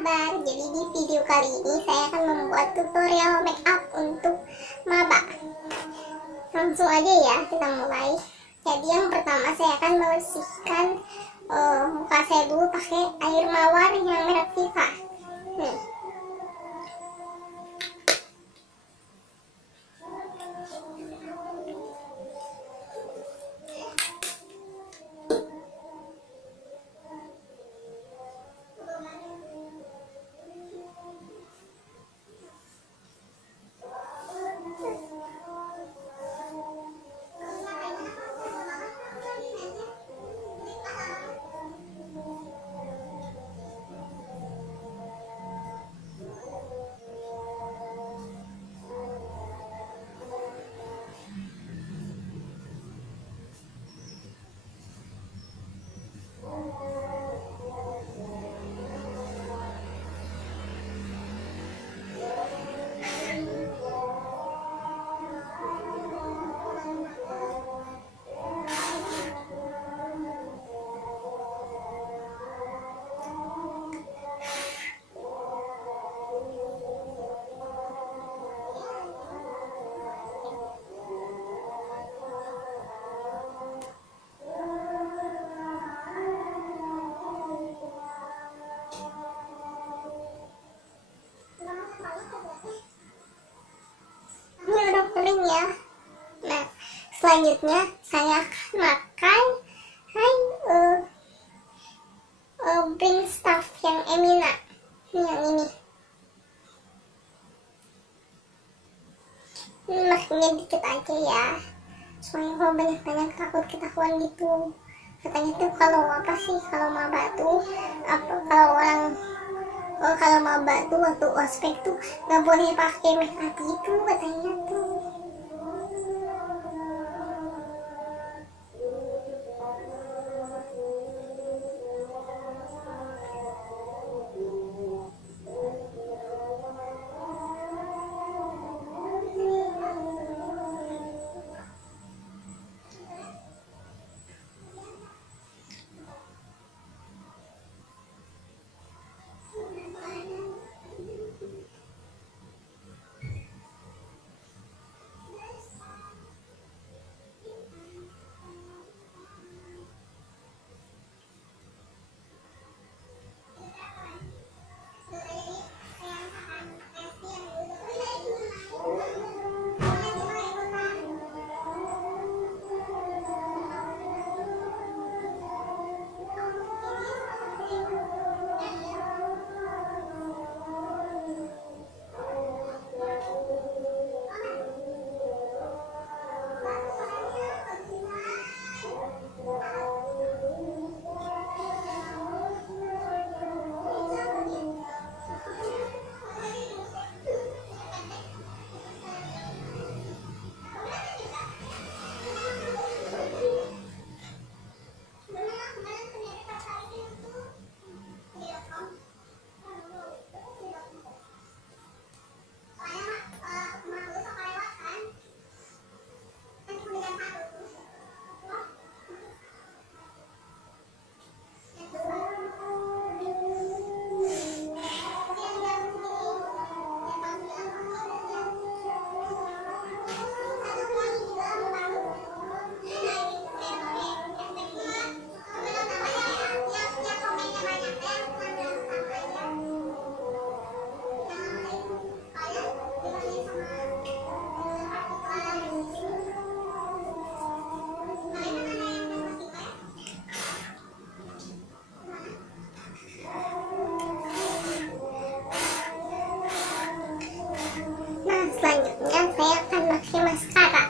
kabar? Jadi di video kali ini saya akan membuat tutorial make up untuk maba. Langsung aja ya kita mulai. Jadi yang pertama saya akan membersihkan muka saya dulu pakai air mawar yang merek Viva. Kering ya. Nah, selanjutnya saya akan makan brain stuff yang Emina. Yang ini makannya dikit aja ya, soalnya kalau banyak-banyak takut ketahuan gitu. Katanya tuh kalau apa sih, kalau maba tuh apa, kalau maba tuh waktu ospek tuh nggak boleh pakai make up gitu katanya tuh. Selanjutnya saya akan pakai maskara.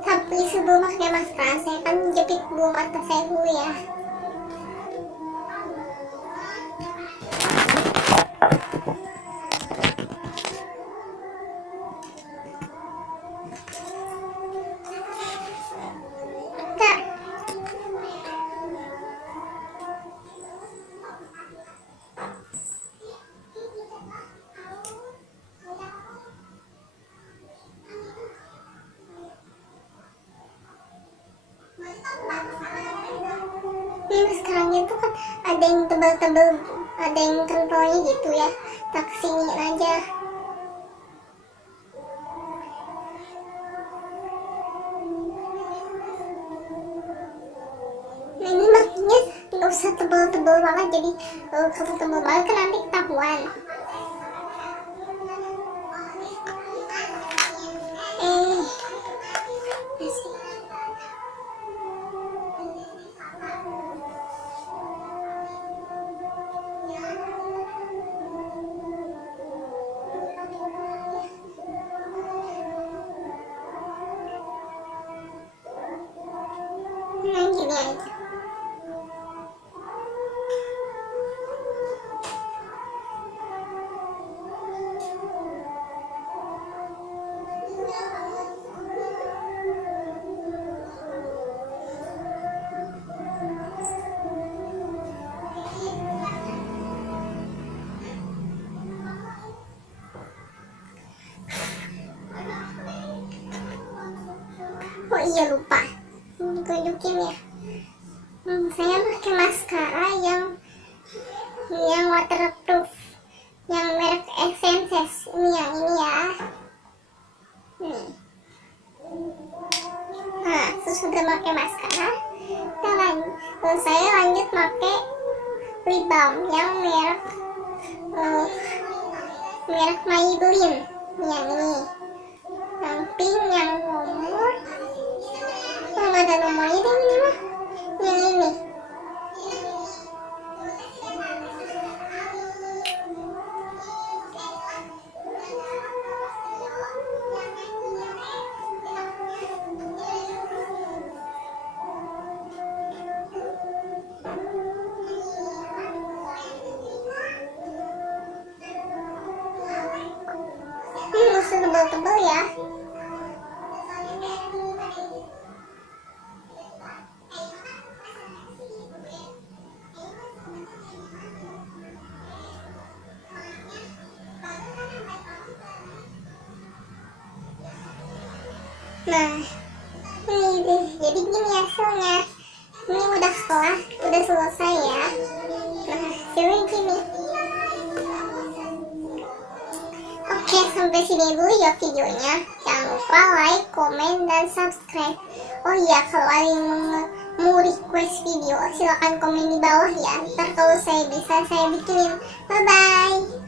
Tapi sebelum pakai maskara, saya akan jepit bulu mata saya dulu ya. Ini maskaranya tuh kan ada yang tebal-tebal ada yang kentalnya gitu ya, tak kesiniin aja. Nah ini makanya nggak usah tebel-tebel banget, jadi kalau tebel banget kan nanti ketahuan. Nah gini aja. Oh iya lupa tunjukin ya. Saya pakai maskara yang waterproof, yang merek Essences. Ini yang ini ya. Nih. Nah, terus udah pakai maskara, saya lanjut pakai lip balm yang merek Maybelline. Yang ini, yang pink, yang nomor. Nggak ada nomornya deh ini mah. Yang ini. Mesti tebel-tebel ya. Nah, ini deh. Jadi gini hasilnya. Ini udah setelah, udah selesai ya. Nah, hasilnya gini. Oke, sampai sini dulu ya videonya. Jangan lupa like, komen, dan subscribe. Oh iya, kalau ada yang mau request video, silahkan komen di bawah ya. Ntar kalau saya bisa, saya bikinin. Bye-bye.